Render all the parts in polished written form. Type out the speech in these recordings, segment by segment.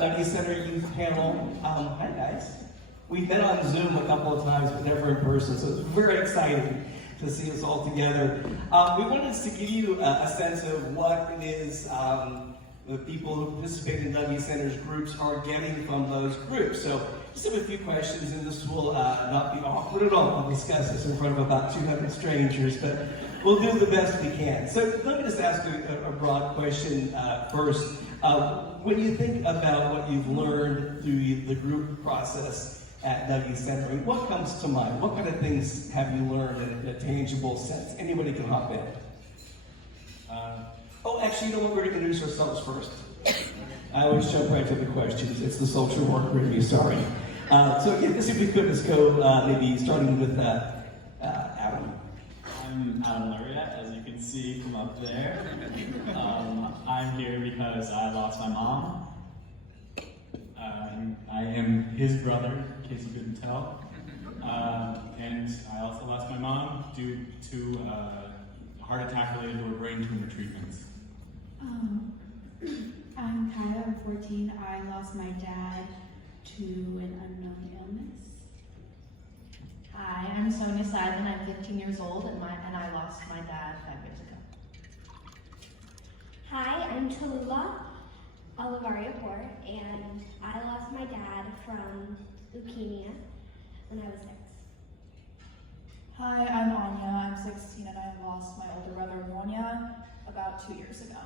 Dougy Center Youth Panel. Hi guys. We've met on Zoom a couple of times, but never in person, so it's very exciting to see us all together. We wanted to give you a sense of what it is the people who participate in Dougy Center's groups are getting from those groups. So just have a few questions, and this will not be awkward at all. We'll discuss this in front of about 200 strangers, but we'll do the best we can. So let me just ask a broad question first. When you think about what you've learned through the group process at Dougy Center, what comes to mind? What kind of things have you learned in a tangible sense? Anybody can hop in. Actually, you know what? We're going to introduce ourselves first. I always jump right to the questions. It's the social worker in me, sorry. So yeah, if we could just go maybe starting with Adam. I'm Adam Laureate, as you can see from up there. I'm here because I lost my mom. I am his brother, in case you couldn't tell. And I also lost my mom due to a heart attack related to her brain tumor treatments. I'm Kaya, I'm 14. I lost my dad to an unknown illness. Hi, I'm Sonia Seidman. I'm 15 years old, and I lost my dad 5 years ago. Hi, I'm Tallulah Olivaria-Port, and I lost my dad from leukemia when I was 6. Hi, I'm Anya. I'm 16, and I lost my older brother, Monia, about 2 years ago.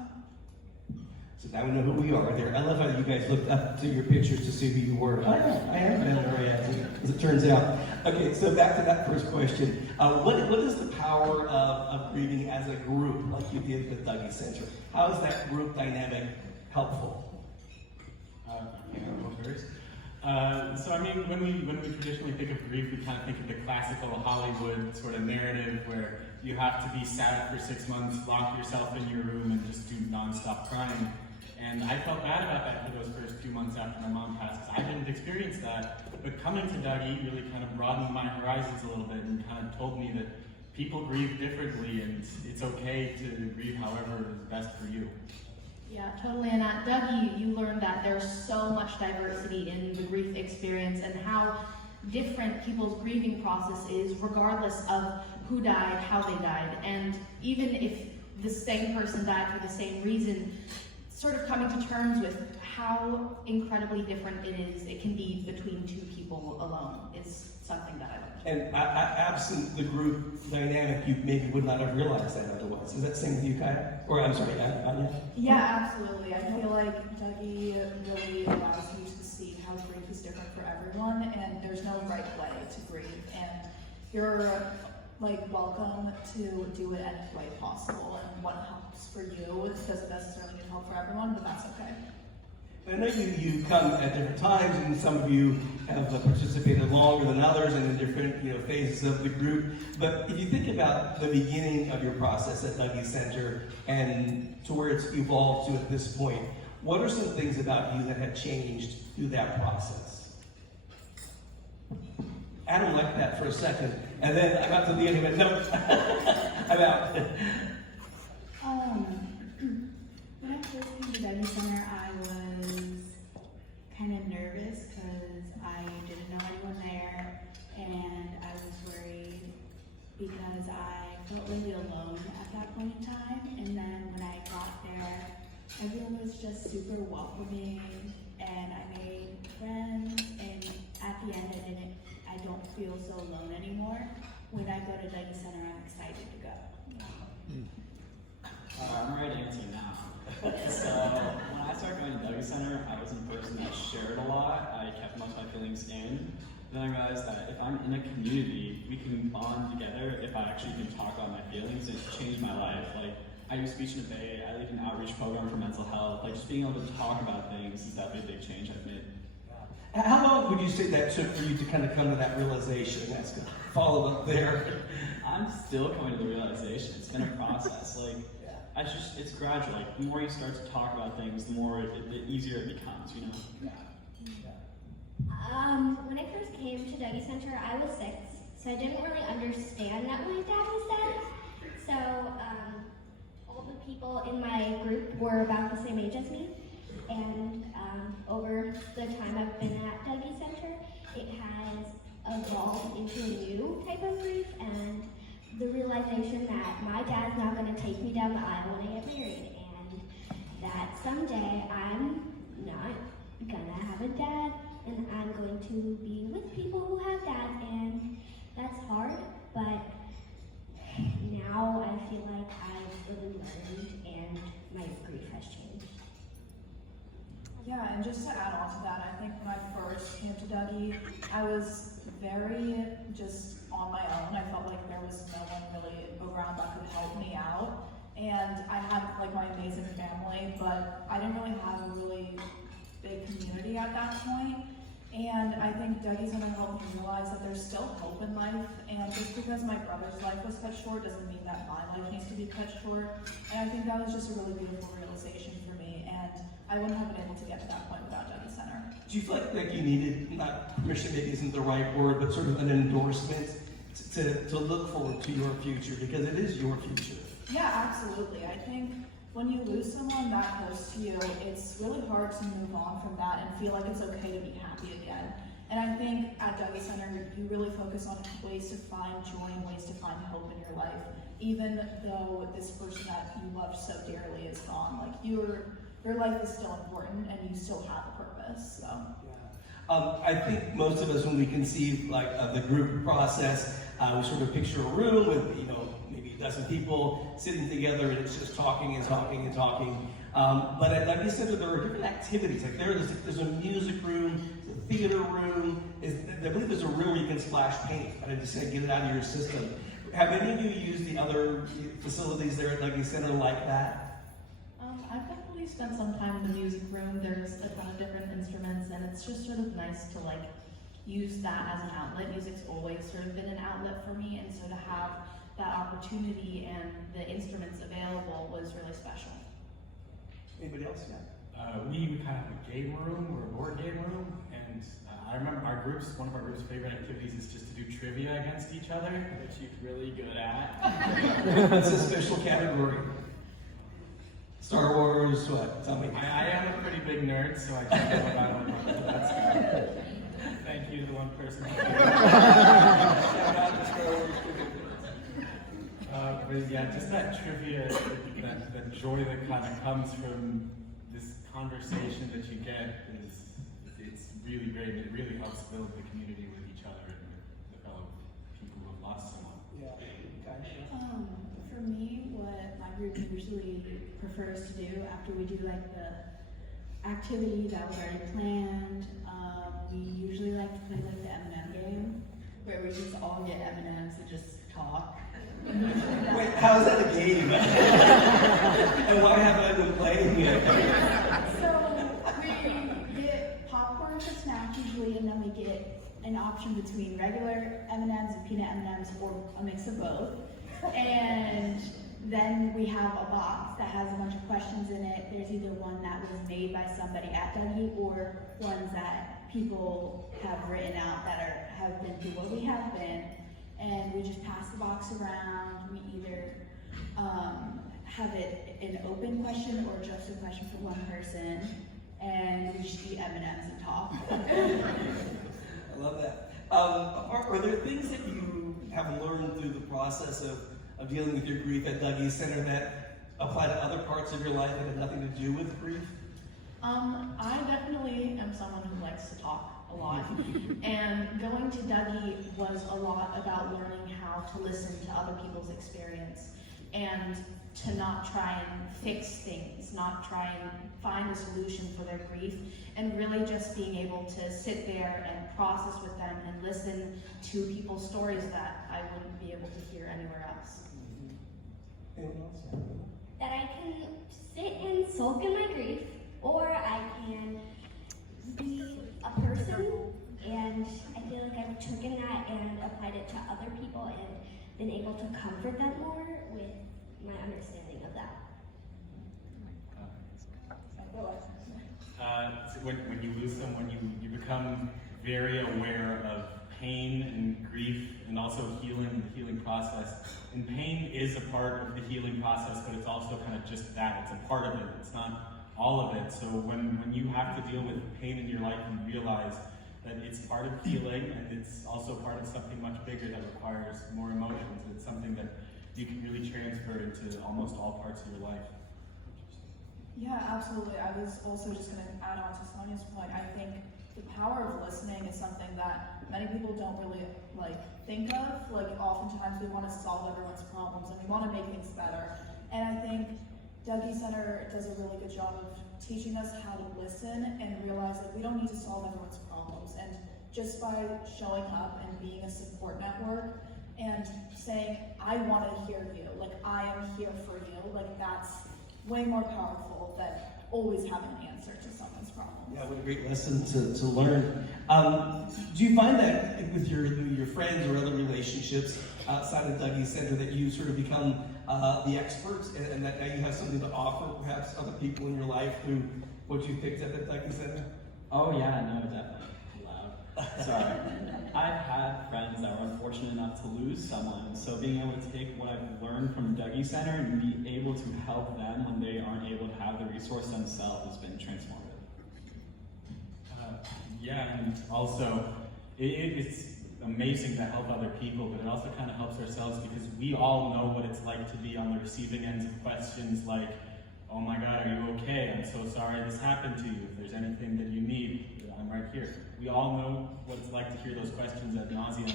So now we know who we are there. I love how you guys looked up to your pictures to see who you were. I am been there, as it turns out. Okay, so back to that first question. What is the power of grieving as a group, like you did with Dougy Center? How is that group dynamic helpful? So I mean, when we traditionally think of grief, we kind of think of the classical Hollywood sort of narrative where you have to be sad for 6 months, lock yourself in your room, and just do nonstop crying. And I felt bad about that for those first few months after my mom passed, because I didn't experience that. But coming to Dougy really kind of broadened my horizons a little bit and kind of told me that people grieve differently, and it's okay to grieve however is best for you. Yeah, totally. And at Dougy, you learned that there's so much diversity in the grief experience and how different people's grieving process is regardless of who died, how they died. And even if the same person died for the same reason, sort of coming to terms with how incredibly different it can be between two people alone is something that I learned. And absent the group dynamic, you maybe would not have realized that otherwise. Is that the same with you, Kaya? Or I'm sorry, Anya? Yeah, absolutely. I feel like Dougy really allows you to see how grief is different for everyone, and there's no right way to grieve. And you're welcome to do it any way possible, and what helps for you doesn't necessarily need help for everyone, but that's okay. I know you come at different times, and some of you have participated longer than others and in different phases of the group. But if you think about the beginning of your process at Dougy Center and to where it's evolved to at this point, what are some things about you that have changed through that process? Adam liked that for a second, and then I got to the end of it. No, I'm out. When I first came to Dougy Center, I was kind of nervous because I didn't know anyone there, and I was worried because I felt really alone at that point in time. And then when I got there, everyone was just super welcoming, and I made friends, and at the end I don't feel so alone anymore. When I go to Dougy Center, I'm excited to go. I'm ready to answer now. So when I started going to Dougy Center, I was a person that shared a lot. I kept most of my feelings in. Then I realized that if I'm in a community, we can bond together if I actually can talk about my feelings. It's changed my life. Like, I do speech in the Bay, I lead an outreach program for mental health. Like, just being able to talk about things is definitely a big change I've made. How long would you say that took for you to kind of come to that realization? That's going to follow up there. I'm still coming to the realization. It's been a process. Like, it's gradual. Like, the more you start to talk about things, the more the easier it becomes, When I first came to Dougy Center, I was 6, so I didn't really understand that my dad was dead. So all the people in my group were about the same age as me, and over the time I've been at Dougy Center, it has evolved into a new type of grief, and the realization that my dad's not going to take me down the aisle when I get married, and that someday I'm not going to have a dad, and I'm going to be with people who have dads, and that's hard, but now I feel like I've really learned and my grief has changed. Yeah, and just to add on to that, I think when I first came to Dougy, I was very just on my own. I felt like there was no one really around that could help me out. And I had like my amazing family, but I didn't really have a really big community at that point. And I think Dougy Center helped me realize that there's still hope in life, and just because my brother's life was cut short doesn't mean that my life needs to be cut short. And I think that was just a really beautiful realization for me, and I wouldn't have been able to get to that point without Dougy Center. Do you feel like you needed, not permission maybe isn't the right word, but sort of an endorsement to look forward to your future, because it is your future? Yeah, absolutely. I think when you lose someone that close to you, it's really hard to move on from that and feel like it's okay to be happy again. And I think at Dougy Center, you really focus on ways to find joy and ways to find hope in your life, even though this person that you loved so dearly is gone. Like your life is still important, and you still have a purpose. So. I think most of us, when we conceive like of the group process, we sort of picture a room with maybe a dozen people sitting together, and it's just talking and talking and talking. But at Dougy Center, there are different activities. Like there's a music room, there's a theater room. I believe there's a room where you can splash paint. I just say get it out of your system. Have any of you used the other facilities there at Dougy Center like that? I've definitely spent some time in the music room. There's a ton of different instruments, and it's just sort of nice to like use that as an outlet. Music's always sort of been an outlet for me, and so to have that opportunity and the instruments available was really special. Anybody else? Yeah. We kind of have a game room or a board game room, and I remember one of our group's favorite activities is just to do trivia against each other, which she's really good at. That's a special category. Star Wars, what? Tell me. I am a pretty big nerd, so I don't know about it. That's good. Thank you to the one person. Shout out to Star Wars. But yeah, just that trivia, that joy that kind of comes from this conversation that you get it's really great. It really helps build the community with each other and with the fellow people who have lost someone. Yeah. For me, what my group usually prefers to do after we do like the activity that we already planned, we usually like to play like the M&M game, where we just all get M&Ms and just talk. Wait, how is that a game? And why haven't I been playing it? So we get popcorn for snack usually, and then we get an option between regular M&Ms and peanut M&Ms, or a mix of both. And then we have a box that has a bunch of questions in it. There's either one that was made by somebody at Dougy, or ones that people have written out that have been through what we have been. And we just pass the box around. We either have it an open question or just a question for one person. And we just eat M&Ms and talk. I love that. Are there things that you have learned through the process of dealing with your grief at Dougy Center that apply to other parts of your life that have nothing to do with grief? I definitely am someone who likes to talk a lot, and going to Dougy was a lot about learning how to listen to other people's experience and to not try and fix things, not try and find a solution for their grief, and really just being able to sit there and process with them and listen to people's stories that I wouldn't be able to hear anywhere else. Anyone else? That I can sit and sulk in my grief, or I can be a person, and I feel like I've taken that and applied it to other people and been able to comfort them more with my understanding of that. So when you lose someone, you become very aware of pain and grief, and also the healing process. And pain is a part of the healing process, but it's also kind of just that. It's a part of it. It's not all of it. So when you have to deal with pain in your life, you realize that it's part of healing, and it's also part of something much bigger that requires more emotions. It's something that you can really transfer into almost all parts of your life. Yeah, absolutely. I was also just going to add on to Sonia's point. I think the power of listening is something that many people don't really think of. Oftentimes we want to solve everyone's problems and we want to make things better. And I think Dougy Center does a really good job of teaching us how to listen and realize that we don't need to solve everyone's problems. And just by showing up and being a support network and saying, I want to hear you, I am here for you, that's way more powerful than always having an answer to someone's problems. Yeah, what a great lesson to learn. Do you find that with your friends or other relationships outside of Dougy Center that you sort of become the experts and that now you have something to offer perhaps other people in your life through what you picked up at Dougy Center? Oh yeah, no, definitely. Loud. Sorry. I've had friends that were unfortunate enough to lose someone, so being able to take what I've learned from Dougy Center and be able to help them when they aren't able to have the resource themselves has been transformative. Yeah, and also it's amazing to help other people, but it also kind of helps ourselves because we all know what it's like to be on the receiving ends of questions like, oh my God, are you okay? I'm so sorry this happened to you. If there's anything that you need, I'm right here. We all know what it's like to hear those questions ad nauseum,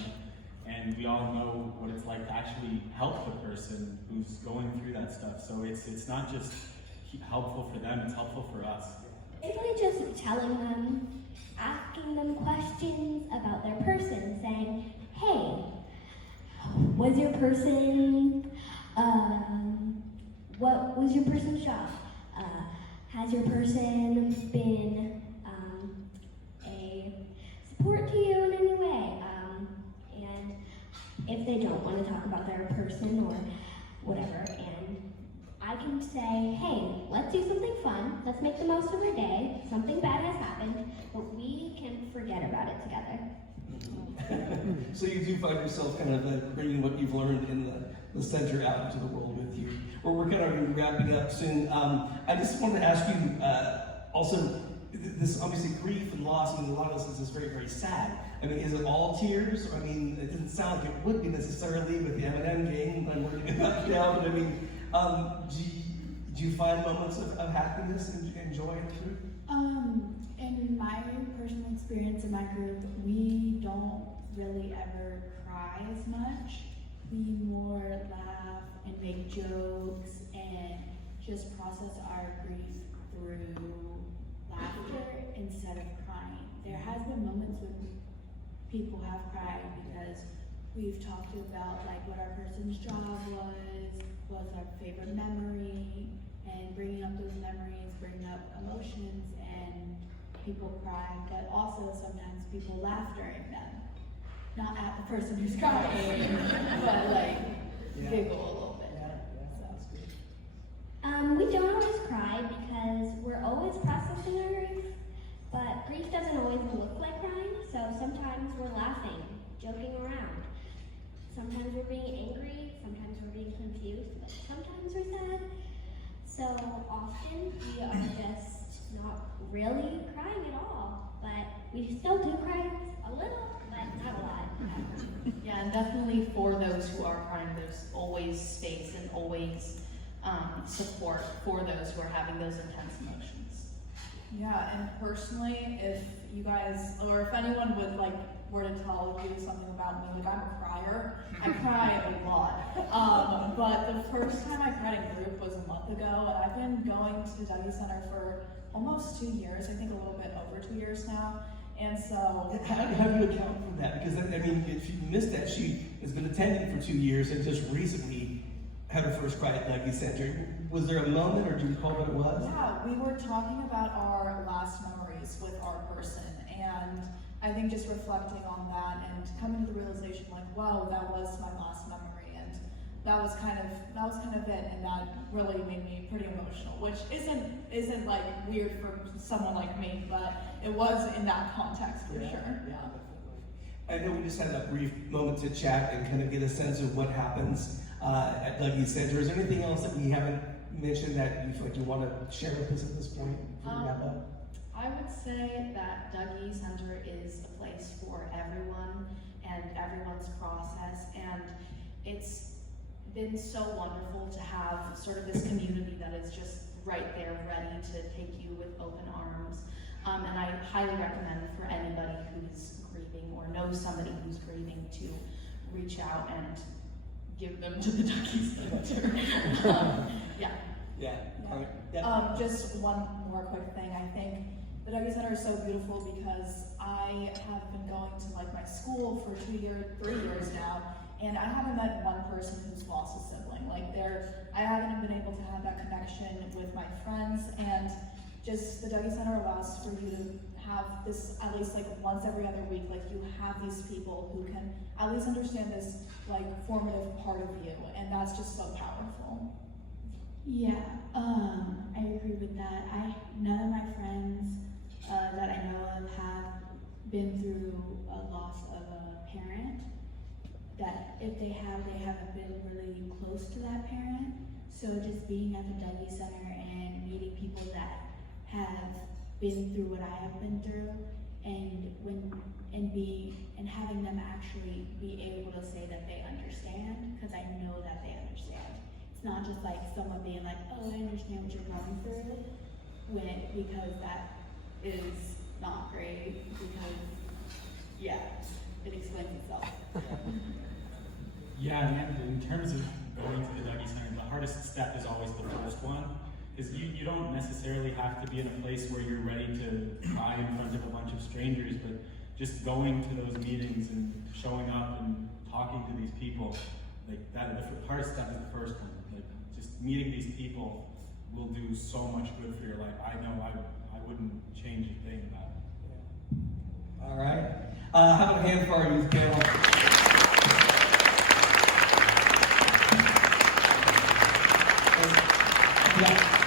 and we all know what it's like to actually help the person who's going through that stuff. So it's not just helpful for them, it's helpful for us. Basically just telling them, asking them questions about their person, saying, hey, was your person, what was your person's job? Has your person been a support to you in any way? And if they don't want to talk about their person or whatever, and I can say, hey, let's do something fun. Let's make the most of our day. Something bad has happened, but we can forget about it together. So you do find yourself kind of bringing what you've learned in the center out into the world with you. We're kind of wrapping up soon. I just wanted to ask you also, this obviously grief and loss, a lot of us, this is very, very sad. Is it all tears? It doesn't sound like it would be necessarily with the M&M gang, but I'm working about it now, but do you find moments of happiness and joy and truth? In my personal experience in my group, we don't really ever cry as much. We more laugh and make jokes and just process our grief through laughter instead of crying. There has been moments when people have cried because we've talked about what our person's job was our favorite memory, and bringing up those memories, bringing up emotions, and people cry, but also sometimes people laugh during them. Not at the person who's crying, but giggle a little bit. We don't always cry because we're always processing our grief, but grief doesn't always look like crying, so sometimes we're laughing, joking around. Sometimes we're being angry, sometimes we're being confused, but sometimes we're sad. So often we are just not really crying at all, but we still do cry a little, but not a lot. Yeah, and definitely for those who are crying, there's always space and always support for those who are having those intense emotions. Yeah, and personally, if you guys, or if anyone would were to tell you something about me, I'm a crier. I cry a lot. But the first time I cried in group was a month ago, and I've been going to Dougy Center for almost 2 years, I think a little bit over 2 years now. And so... How do you account for that? Because, if you missed that, she has been attending for 2 years and just recently had her first cry at Dougy Center. Was there a moment, or do you recall what it was? Yeah, we were talking about our last memories with our person, and I think just reflecting on that and coming to the realization wow, that was my last memory, and that was kind of it, and that really made me pretty emotional, which isn't weird for someone like me, but it was in that context for sure. Yeah. I know we just had a brief moment to chat and kind of get a sense of what happens at Dougy Center. Is there anything else that we haven't mention that you feel like you want to share with us at this point for the wrap up? I would say that Dougy Center is a place for everyone and everyone's process, and it's been so wonderful to have sort of this community that is just right there ready to take you with open arms. And I highly recommend for anybody who's grieving or knows somebody who's grieving to reach out and give them to the Dougy Center. Yeah. Yeah. Just one more quick thing. I think the Dougy Center is so beautiful because I have been going to like my school for 3 years now, and I haven't met one person who's lost a sibling. I haven't been able to have that connection with my friends, and just the Dougy Center allows for you to have this at least like once every other week. Like you have these people who can at least understand this like formative part of you, and that's just so powerful. Yeah, I agree with that. None of my friends that I know of have been through a loss of a parent. That if they have, they haven't been really close to that parent. So just being at the Dougy Center and meeting people that have been through what I have been through, and having them actually be able to say that they understand, because I know that they understand. It's not just like someone being like, oh, I understand what you're going through, because that is not great, because, yeah, it explains itself. Yeah, and in terms of going to the Dougy Center, the hardest step is always the first one, because you don't necessarily have to be in a place where you're ready to cry in front of a bunch of strangers, but just going to those meetings and showing up and talking to these people, like that, the hardest step is the first one. Like just meeting these people will do so much good for your life. I know I wouldn't change a thing about it. All right. How about a hand for our youth panel? Yeah.